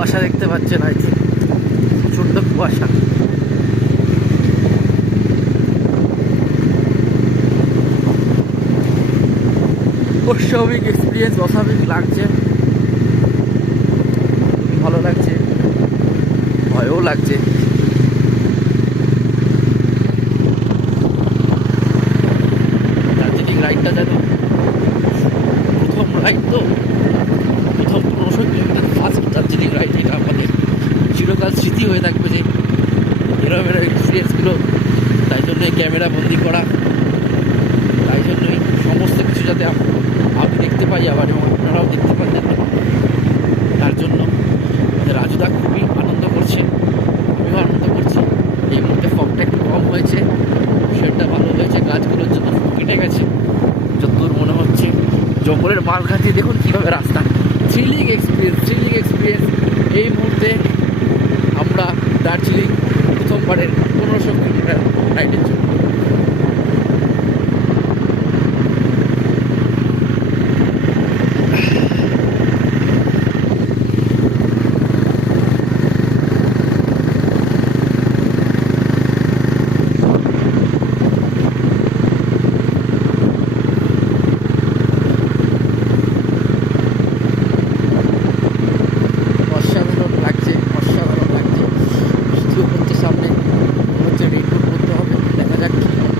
কুয়াশা দেখতে পাচ্ছেন আজ প্রচণ্ড কুয়াশা। অস্বাভাবিক এক্সপিরিয়েন্স অস্বাভাবিক লাগছে। ভালো লাগছে। ভয়ও লাগছে। দার্জিলিং রাইডটা যেন প্রথম রাইড তো প্রথম পনেরোশো কিলোমিটার ফার্স্ট দার্জিলিং রাইড এটা আমাদের চিরকাল স্মৃতি হয়ে থাকবে যে এরকম এরকম এক্সপিরিয়েন্সগুলো তাই জন্য ক্যামেরা বন্দি করা। তাই জন্যই সমস্ত কিছু যাতে আমি দেখতে পাই আবার এবং আপনারাও দেখতে পান যাতে তার জন্য রাজুদা খুবই আনন্দ করছে। আমিও আনন্দ করছি। এই মুহূর্তে ফগটা একটু কম হয়েছে। সেটা ভালো হয়েছে। গাছগুলোর জন্য কেটে গেছে। যতদূর মনে হচ্ছে জঙ্গলের মাল খাতিয়ে দেখুন কীভাবে রাস্তা। থ্রিলিং এক্সপিরিয়েন্স থ্রিলিং এক্সপিরিয়েন্স এই মুহূর্তে দার্জিলিং প্রথমবারের পনেরোশো কিলোমিটার রাইডের জন্য অসাধারণ লাগছে অসাধারণ লাগছে বৃষ্টিও হচ্ছে সামনে মনে হচ্ছে রেডবুট করতে হবে দেখা যাক কি হয়।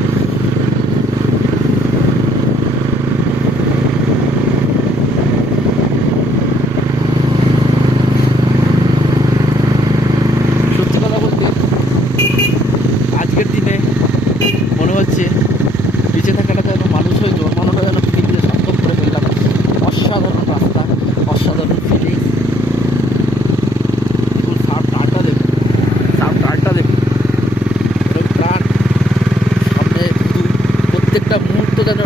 সত্যি কথা বলতে আজকের দিনে মনে হচ্ছে বেঁচে থাকাটা যেন মানুষ হয়ে জন্মানোটা যেন পৃথিবীতে সার্থক করে ফেললাম অসাধারণ রাস্তা অসাধারণ ফিলিংস দেখুন সাপ টারটা দেখুন সাপ টারটা দেখুন এরকম প্রাণ সামনে শুধু প্রত্যেকটা মুহূর্ত যেন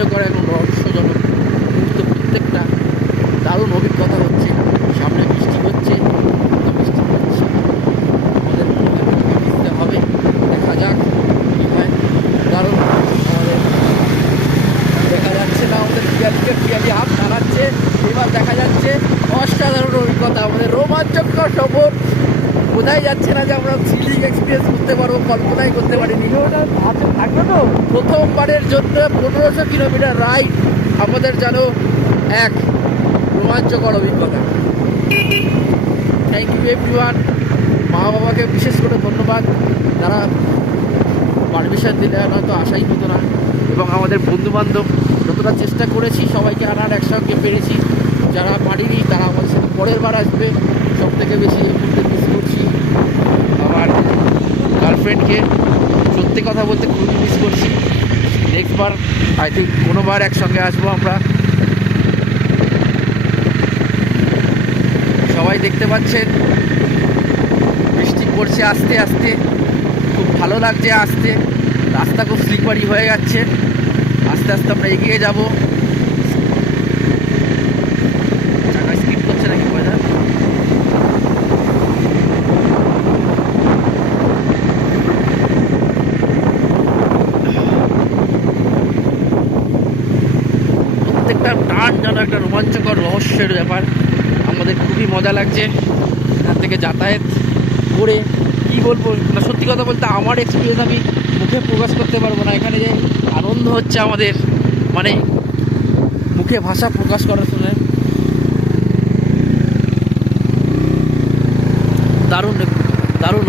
রোমাঞ্চকর এবং রহস্যজনক মুহূর্ত প্রত্যেকটা দারুণ অভিজ্ঞতা হচ্ছে। সামনে বৃষ্টি হচ্ছে বৃষ্টি হচ্ছে। আমাদের ভিজতে হবে। দেখা যাক কী হয়। আমাদের দেখা যাচ্ছে না, আমাদের পিয়ালিকে পিয়ালি হাত দাঁড়াচ্ছে এবার দেখা যাচ্ছে অসাধারণ অভিজ্ঞতা। আমাদের রোমাঞ্চকর সফর। বোঝাই যাচ্ছে না যে আমরা থ্রিলিং এক্সপিরিয়েন্স করতে পারব, কল্পনাই করতে পারিনি। থাকবে তো প্রথমবারের জন্য পনেরোশো কিলোমিটার রাইড আমাদের যেন এক রোমাঞ্চকর অভিজ্ঞতা। থ্যাংক ইউ এভরিওয়ান মা বাবাকে বিশেষ করে ধন্যবাদ। তারা পারমিশন দিলে হয়তো আশাই হতো না। এবং আমাদের বন্ধু বান্ধব যতটা চেষ্টা করেছি, সবাইকে আনার একসঙ্গে পেরেছি। যারা পারিনি, তারা আমাদের সাথে পরের বার আসবে। সব থেকে বেশি এই মুহূর্তে মিস করছি আমার গার্লফ্রেন্ডকে সত্যি কথা বলতে খুবই মিস করছি। নেক্সট বার আই থিঙ্ক কোনোবার একসঙ্গে আসব আমরা। সবাই দেখতে পাচ্ছেন, বৃষ্টি পড়ছে আস্তে আস্তে, খুব ভালো লাগছে আসতে। রাস্তা খুব স্লিপারি হয়ে যাচ্ছে। আস্তে আস্তে আমরা এগিয়ে যাব। প্রত্যেকটা টান যেন একটা রোমাঞ্চকর রহস্যের ব্যাপার। আমাদের খুবই মজা লাগছে। এখান থেকে যাতায়াত করে কি বলব, না, সত্যি কথা বলতে আমার এক্সপিরিয়েন্স আমি মুখে প্রকাশ করতে পারব না। এখানে যে আনন্দ হচ্ছে আমাদের মানে মুখে ভাষা প্রকাশ করার শুনে দারুণ দারুণ